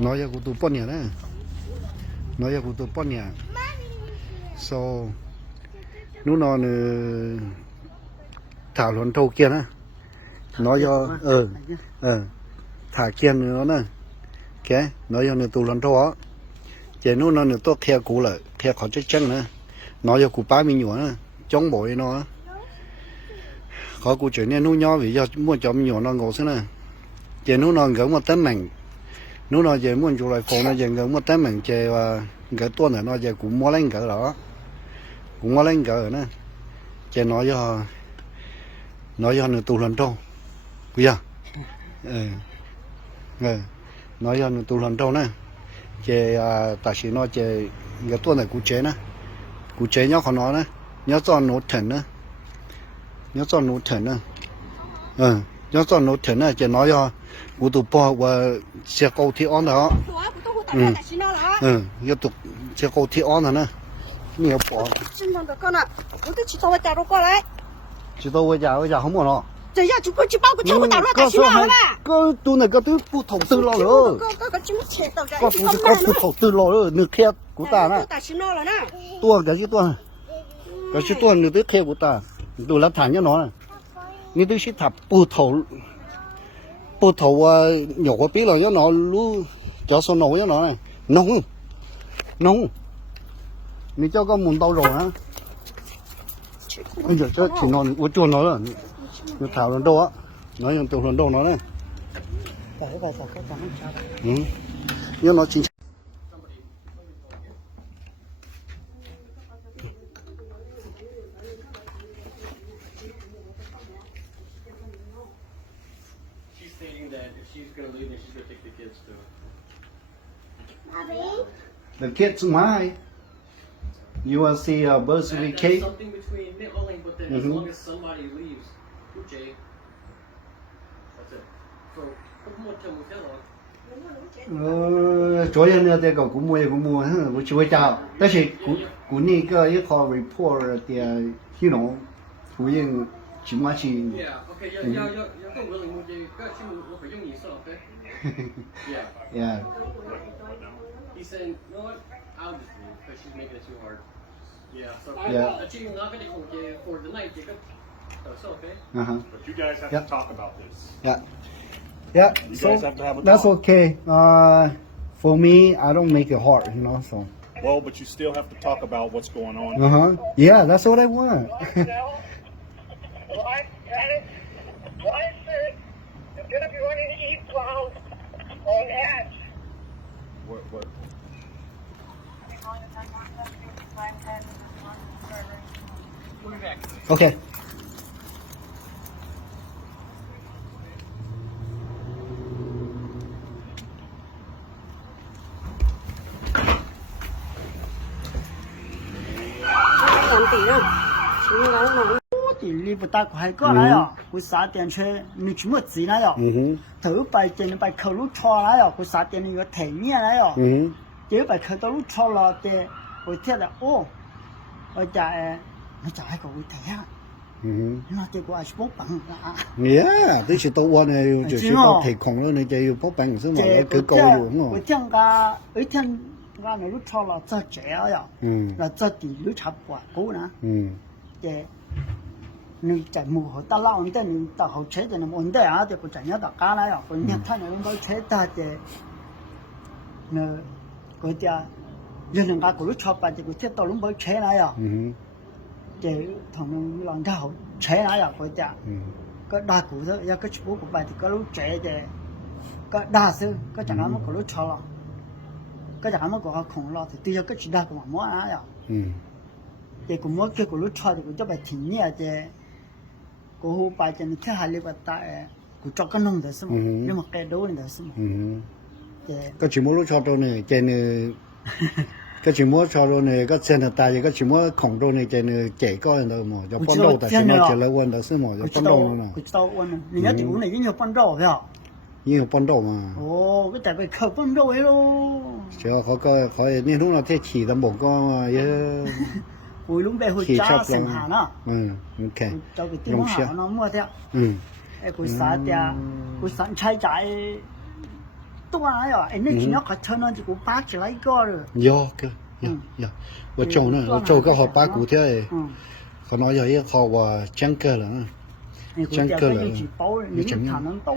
nói ra của tụi bọn nhà đó nói ra của tụi bọn nhà so nó thảo luận trâu kia đó nói do thả kia nữa nè cái nói do tụi luận trâu á chỉ nó tốt khe cũ lại khe khó chết chân nữa nói cho cụ ba mình nhỏ nữa chống bội nó khó cụ chuyện này nó nhỏ vì do mua cho mình nhỏ nó ngộ thế này chỉ nó gần một tấm mảnh nó chỉ muốn chụp lại phone nó chỉ gần một tấm mảnh chỉ cái tuần này nó chỉ cũng mua lên cái đó cũng mua lên cái nữa chỉ nói cho nó tụ lần trâu bây giờ nói cho nó tụ lần trâu nè chỉ ta chỉ nói chỉ cái tuần này cụ chế nhớ khó nói nè nhớ cho nó thèn nè nhớ cho nó thèn nè nhớ cho nó thèn nè chỉ nói cho cụ tụ bỏ và xe cầu thi on đó nhớ tụ xe cầu thi on nè nhiều bỏ chỉ tao bây giờ không muốn nó这下就去包个跳舞打乱打行了啦。个都那个都不投资了了，个金钱到这，个不投资了了，你看古大呢？打行了呢。多个是多，个是多你都看古大，都来谈着呢，你都是他不投啊，有个比了要拿路，叫说拿要拿呢，弄，你叫个门刀肉啊？哎呀，这挺拿我做拿了。nó thảo lần đâu á nói rằng từ lần đâu nó này nhưng nó chính the kids mine you will see a bursary cake something between nibbling but then as long as somebody leaves Okay. That's it. So, không một chồng một thế rồi. Chỗ này thì cũng mua ha, cũng chưa chào.但是cũng那个一个 report 的，you know，主任起码是。Yeah. Okay. 要更 willing 我这个是我会用你说 ，OK? Yeah. Yeah. He said, "No, I'll just leave because she's making it too hard." Yeah. So. Yeah. Actually, not gonna go for the night. That's okay. But you guys have to talk about this. Yeah. You So guys have to have a that's talk. okay. For me, I don't make it hard, you know. So. Well, but you still have to talk about what's going on. Yeah, that's what I want. Why is it gonna be running eastbound on Ash? What? Okay. thì đi bữa ta của hai con này à, của xã tiền chơi mình chỉ một gì này à, thử bài tiền bài khâu lúc cho này à, của xã tiền này có thể nhẹ này à, chứ bài khâu lúc cho là để của thiết là ô, ở nhà nó trả hai cái thể á, nó chỉ có ai bốc bằng à, Yeah, this is the one này chỉ có thể còn nữa này chỉ bốc bằng chứ mà cứ câu luôn của thiên ga, ở thiên ga này lúc cho là cho trẻ à, là cho tỷ lúc chập quả cố nè, để你在幕后打老的，你到后车的那么稳的啊，就不真要到家了呀。或者你看那种到车打的，那个家，人家过路车把这个车到龙包车了呀。这他们让他后车了呀，个家。个打骨头，要个去不把这个路车的，个打手，个在俺们过路车了，个在俺们过下空了，对要个去打个嘛么啊呀。这个么这个路车的，就把停呢的。cô hú bài chân thế hai liệu tại cô cho cái nông đấy xem nhưng mà cái đồ này xem cái chỉ mua lúc cho đồ này cái này cái chỉ mua cho đồ này cái chân là tại cái chỉ mua khổng đồ này cái này chạy coi rồi mà cho phân đồ tại chỉ mua chỉ lấy quân đó xem mà cho phân đồ mà cô cho quân mình nhớ tiểu này cái nhiều phân đồ phải không nhiều phân đồ mà ồ cái tại cái khẩu phân đồ ấy luôn chứ có nên lúc nào thế chỉ tầm bộ con hồi lúc đây hồi cha xem hà nó ok cho cái tiếng hà nó mua theo cái xã tia cái xã trái trái 多啊呀，哎，那只要开车呢就给扒起来一个了。do cơ yeah và trâu nữa trâu có họ ba cụ thế họ nói vậy họ và chăng cơ là chẳng cơ là những thằng nó to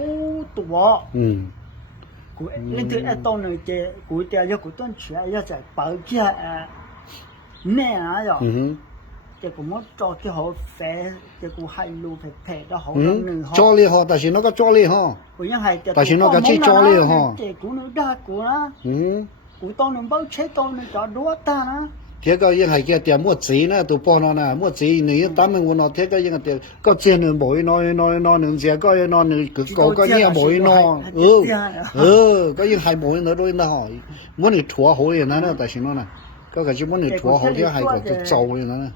của lên từ to này cái của cái cho của tuần chuyện cho chạy bảo kia nè à rồi cái của nó cho cái họ phê cái của hai lô phê đó họ cho li họ tại sao nó có cho li họ tại sao nó có chỉ cho li họ cái của nó đa của nó của to nó bao chế to nó cho đua ta nó thế có những hay kia tiền mua gì nữa tụi bọn nó nè mua gì này tám mươi nó thế có những tiền có tiền nữa mỗi nó nữa sẽ có nó nữa có nhiều mỗi nó có những hay mỗi nữa đôi nó hỏi muốn đi thua hồi nó nữa tại sao nó nè có cái chuyện muốn đi thua hồi thế hay có cái sầu rồi nó nè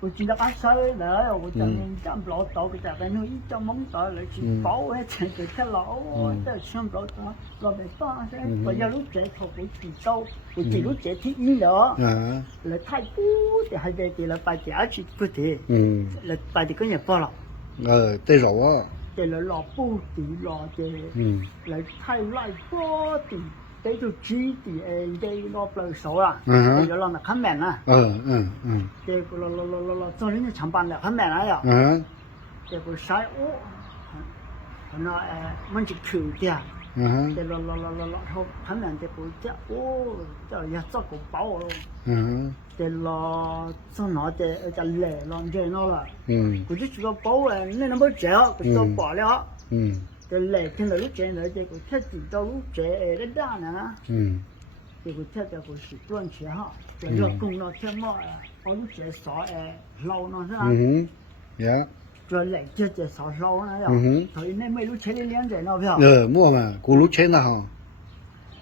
tôi chỉ đọc ác sơi nữa tôi chẳng nên chăm lo tổ cái chả phải nuôi cho móng tổ lại chỉ bảo hết cái cái lỗ tới xem lo tổ lo về to thế bây giờ lúc trẻ thuộc cái chỉ đâu cái chỉ lúc trẻ thích ý nữa là thay cũ thì hay về thì là bài trẻ chỉ có thể là bài thì có nhà bao lọc tê rồi á thì là lò bu thì lò thì là thay lại bó thì cái tôi chỉ thì đây nó lời số à bây giờ là khám mẹ nè cái lo cho đến chẳng bàn là khám mẹ này à cái sai ô nó mình chỉ thử kia cái lo không khám mẹ cái cái ô cho nhà cho cổ bảo cái lo cho nó cái lệ lo cái nó là cái chỉ có bảo nên nó mới dẻo cái cho bỏ了cái lệ cái lúc trẻ nữa cái cái chỉ cho lúc trẻ đấy đa nè cái cái cái sự tuân trẻ ha cái rồi cùng nó thêm mọi ở lúc trẻ sợ lâu nó ra rồi lệ cái sợ lâu nó rồi thôi nên mấy lúc trẻ đi liên trẻ nó phải mua mà cú lúc trẻ nào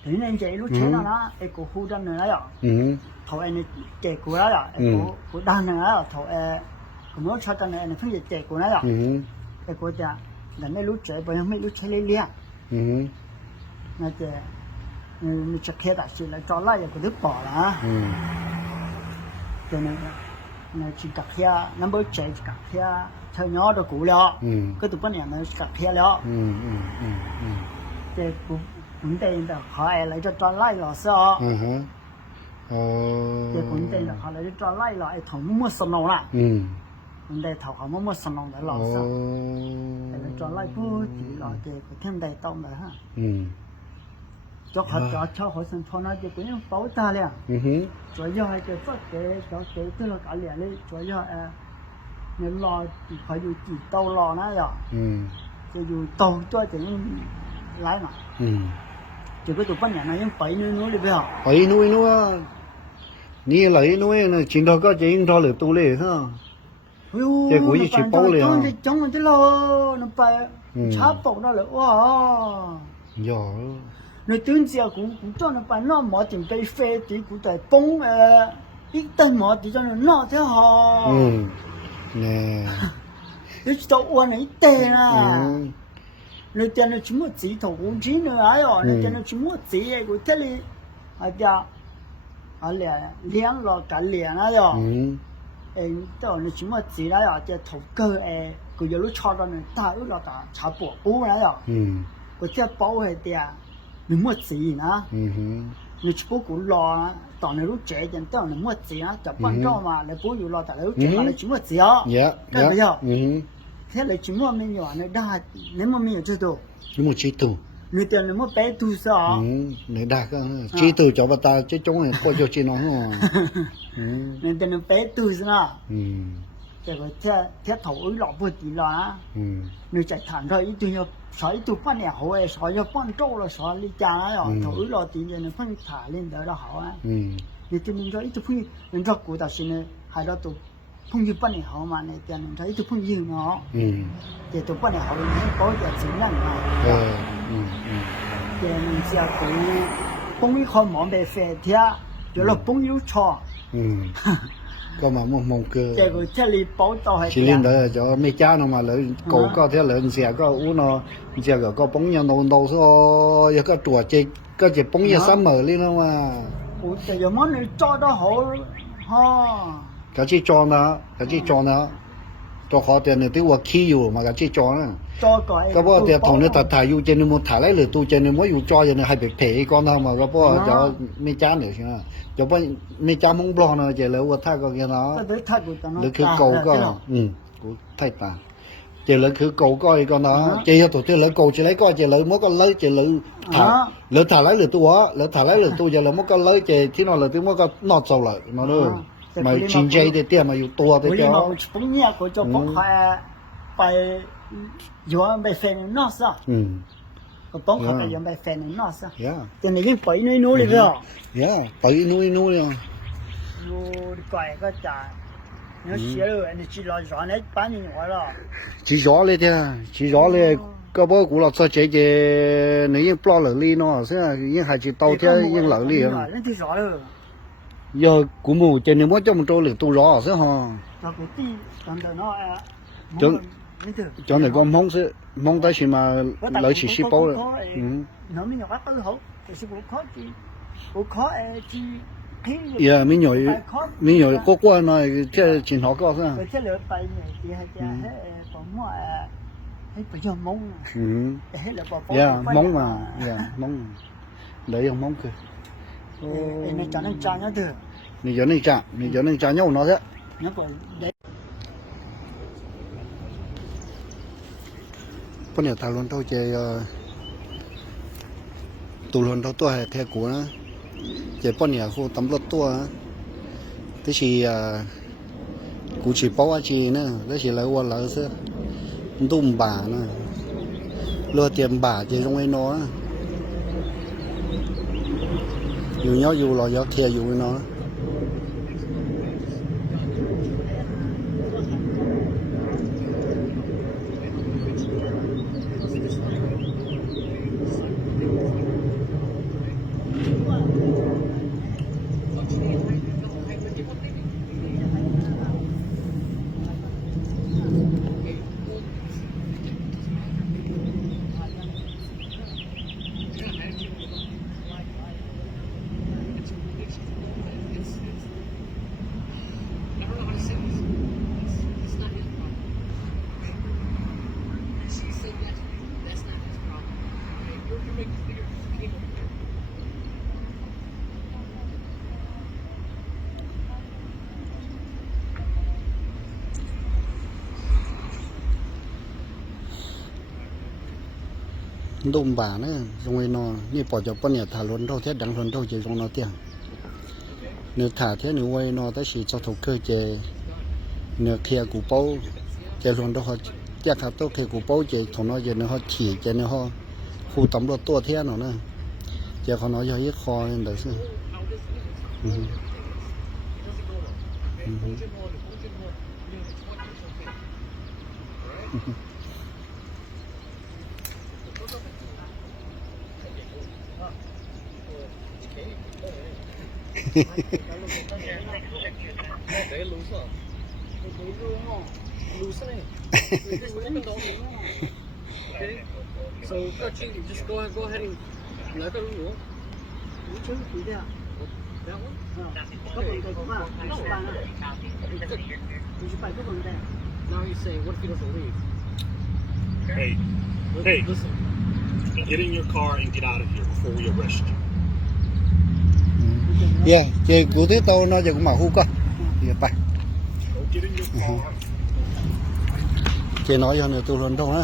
thế nên trẻ lúc trẻ nó cái cổ khu đan nữa rồi thôi anh trẻ của nó rồi cổ đan nữa rồi thôi cũng nói cho đan này anh phải trẻ của nó rồi cái cổ trẻ là mấy lúc trẻ bây giờ mấy lúc trẻ đi liên nó trẻ mình chắc hết đã chỉ là cho lại cái đứa bỏ là cho nên nó chỉ cắt kia nó mới chạy cắt kia theo nhỏ đó cũ了cái tụi bên này nó cắt kia了cái vấn đề là họ lại cho lại là sao cái vấn đề là họ lại cho lại là thằng mua sắm nào là vấn đề thằng họ mua sắm nào là sao cái cho lại cứ chỉ là cái thêm đầy tông đấy ha cho họ sinh cho nó cái cũng bảo ta liền rồi giờ cái phát cái cho cái tức là cả liền đấy rồi giờ nên lo phải dùng chỉ tàu lo nó rồi thì dùng tàu cho thì lái mà chỉ có tụi bên nhà này phải nuôi đi bây giờ phải nuôi như lấy nuôi là chỉ đó có chỉ thôi là tu lệ ha cái của gì chỉ bảo liền thì chống nó chứ lo nó phải chắp bọc đó là giờ người tướng già cũng cho nó phải nó mở tiền cây phê thì cũng phải bông ít tân mở thì cho nó thế họ nè cái tàu uốn này tệ nè người ta nó chỉ muốn chỉ thầu cũng chỉ nữa ấy rồi người ta nó chỉ muốn chỉ cái của thế này à giờ à liền lo cả liền ấy rồi tao nó chỉ muốn chỉ đấy rồi cái thầu cơ cái giờ lúc cho nó ta ở là cả chả bỏ bố đấy rồi cái cái bảo hệ tiền mình mua gì nè mình chỉ có cũng lo tao này lúc trẻ chẳng tao này mua gì á chả quan trọng mà lại bốอยู่lo tại lúc trẻ mà lại chỉ mua gì á cái bây giờ thế là chỉ mua mình nhỏ này đa nếu mà mình chưa đủ nếu mà chỉ đủ người ta nếu mà bé tu sao này đa cái chỉ đủ cho bà ta chứ chúng này coi cho chỉ nó người ta nếu bé tu sao cái thế thầu ấy lọ bớt gì lọ á người chạy thẳng thôi ít tu nhiều sỏi tu phân này hậu sỏi cho phân trâu là sỏi đi cha rồi thầu ấy lọ tiền này phân thả lên đó là hậu á người ta mình cho ít tu phân mình cho cụ ta xin này hai đó tu phân như phân này hậu mà này tiền mình thấy tu phân như nó thì tu phân này hậu mình có giờ chính là này thì mình sẽ cũng bông như con món bề phê thì rồi là bông như chó có mà mong cơ chỉ lên đó cho mấy cha nó mà lợi cổ có thế lợi xe có u nó xe có bóng nhau nâu số có chùa chơi có chỉ bóng nhau sắm mở lên đâu mà thì giờ món này cho đó họ ha cái chỉ cho nó cho họ tiền này tiêu khíอยู่mà cái chỉ cho nữa cho coi cái bao tiền thằng này ta thảiอยู่trên một thải lấy lửa tu trên mộtอยู่cho trên hai bị phê con đâu mà cái bao cho mấy chán được chứ cho bao mấy chán mông bò nữa chỉ lấy qua thay cái nó lấy cứ cầu có thay ta chỉ lấy cứ cầu coi con nó chỉ cho tụi tôi lấy cầu chỉ lấy coi chỉ lấy mỗi con lấy chỉ lấy thả lấy lửa tu á lấy thả lấy lửa tu chỉ lấy mỗi con lấy chỉ khi nào lấy tu mỗi con nọt sầu lại nó nữa mà chín giây thì tiền màอยู่ตัวthì cho cũng nhẹ của cho bóng khaiไปอยู่ไปแฟนนอกซะก็บองเขาไปยังไปแฟนนอกซะแต่นี่ยิ่งไปนู้นเลยก็ไปนู้นเลยอยู่ก่อยก็จ่าย你写了，你记了上来半年完了。记着了的，记着了，个包古了做这个，你应不老力喏，是啊，应还是到天应老力啊。那就啥了？要古木这你莫这么多力都绕是哈。那个地等等那哎。cho này con mong sự mong tới khi mà lấy chỉ ship bao rồi nó mới nhỏ quá hậu thì sẽ cũng khó chi yeah mình nhồi có qua này cái chuyện họ có sao cái lửa bay này thì hay hết còn mua hết phải cho mong hết là bỏ mong mà mong đấy không mong cơ này cho nên trả nhá được này cho nên trả nhau nó thế nó còn đấy bữa nay tao luôn tao chơi tụ luôn tao tua theo của nó chơi bữa nay khu tắm lót tua thế thì cụ chỉ bao chi nữa thế thì lại qua lại xưa tôm bà nữa lừa tiền bà chơi trong ấy nó dù nhớ dù là gió kia dù nó đùm bà nữa trong ấy nó như bỏ cho con nhà thả luôn đâu thế đắng luôn đâu chỉ trong nó tiền nếu thả thế nếu quay nó tới chỉ cho thủ cơ chế nếu kia của bao chế luôn đâu họ chắc là tôi kia của bao chế thằng nó chế nó họ chỉ chế nó họ khu tắm đồ tua thế nó nữa chế họ nói cho ít kho nên đấy chứ So just go ahead and let it roll. That one? Now he's saying, what if he doesn't leave? Hey, listen. Get in your car and get out of here before we arrest you. yeah chế cụ thế tôi nó giờ cũng mà hú cơ Go get in your car. chế nói cho này tôi luôn đâu á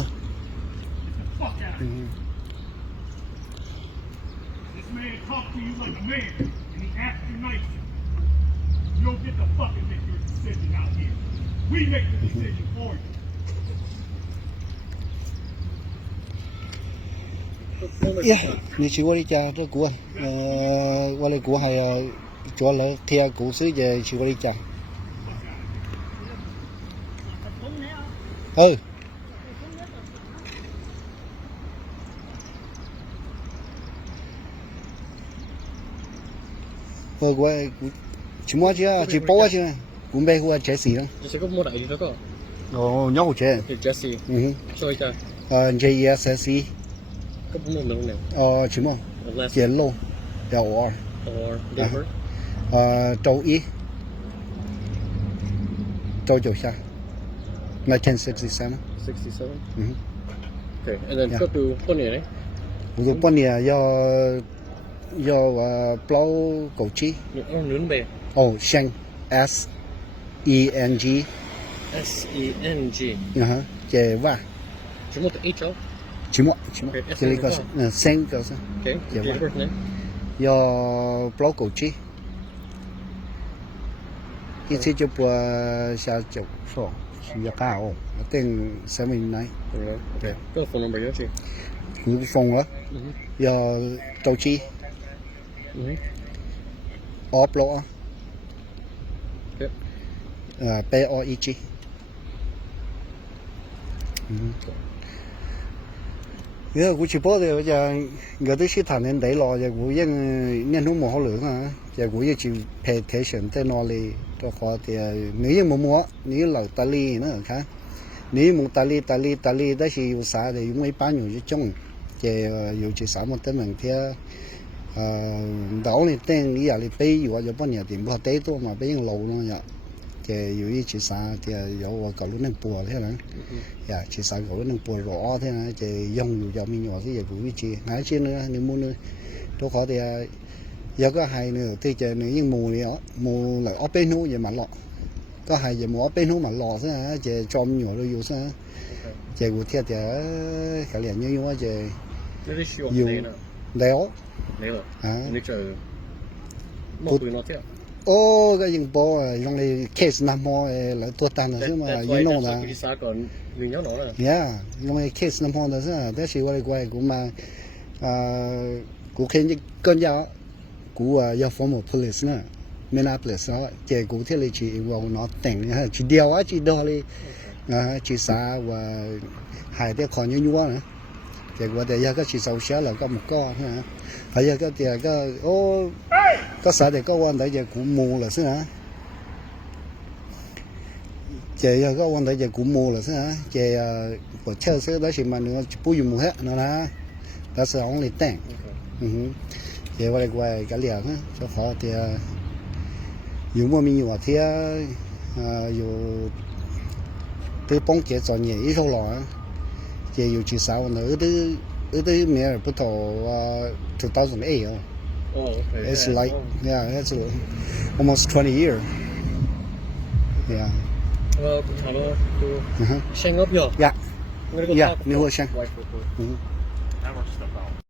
This man talked to you like a man, and he asked you nicely. You don't get to fucking make your decision out here. We make the decision for you. như chỉ qua đi cha đó của qua đây của hay cho lại theo cụ xứ về chỉ qua đi cha qua chỉ mua chứ chỉ bao chứ cũng bé qua trẻ xí đó Chỉ có mua đại gì đó có. nhau trẻ Jesse. Sorry cha. JSC Có mua mình nào. chỉ mua trẻ lô Or Denver. Châu Y Châu Châu Sa 1967. 67. Mhm. Okay, and then Yeah. trip to Pony, eh? Ví dụ bọn này do plau cầu chi. Nürnberg. Oh, Sheng, S-E-N-G. S-E-N-G. Chè va. Chỉ một cái H. Chỉ một. Okay, Chỉ lấy có Sheng có sao. Okay, Yeah, date of birth name. Do plau cầu chi. Cái gì cho bùa xa chụp số. Giờ cao. Tên 79. Okay. Có phone number chưa? Cứ phòng đó. Do tàu chi. Off lo. Okay. P-O-I-G. Cú chỉ bỏ thì giờ người tới sĩ thành nên đẩy lo giờ cú yên nhân hữu một lượng à giờ cú chỉ pay attention tới nó đi cho họ thì nếu như mua nếu là tali nữa khác nếu muốn tali đó thì xã thì mấy bán nhiều chứ chung giờ nhiều chỉ xã một tấm mình thì đó này tên ý là bây giờ giờ bao nhiêu tiền bao tế tôi mà bây giờ lâu luôn vậy thì dù chỉ xã thì có cả lúc nên bùa thế này, chỉ xã cả lúc nên bùa rõ thế này thì dùng dù cho mình nhỏ cái gì cũng chỉ ngay trên nữa nếu mua nữa tôi có thì giờ có hai nữa thì chờ nếu như mùa này mùa lại ở bênนู้vậy mà lọ có hai giờ mùa ở bênนู้mà lọ thế này thì cho mình nhỏ rồi dù sao thì của thiệt thì cái liền như vậy thì Dùng đéo Nếu chờ một tuổi nó thế. ô cái những bộ trong này case năm ho là tua tan rồi chứ mà you know là xã còn người nhớ nó là yeah trong này case năm ho đó chứ thế thì quay cũng mà cũng khi những cơn gió cũng do former police nữa Minneapolis đó chỉ cũng thế là chỉ vào nó tỉnh chỉ điều á chỉ đo đi chỉ xã và hai đứa còn như nhau nữa chỉ qua để cái chỉ sau sẽ là có một con ha bây giờ cái tiền cái ô có xã thì có quan đấy giờ cũng mua là sao hả chị giờ có quan đấy giờ cũng mua là sao hả chị của chơi sẽ đó chỉ mà nữa bùi mua hết nó là that's the only thing chị qua cái liền á cho họ thì dùng mà mình nhiều thì dùng từ bóng chế cho nhẹ ít thôi rồi chị dùng chỉ sao nữa ở đây mẹ bắt đầu 2008 Oh, okay. It's like, yeah, it's almost 20 years. Yeah. Well, hello. Shang up here. Yeah. I'm gonna go Yeah, talk New to Ocean. wife real quick. That works stuff out.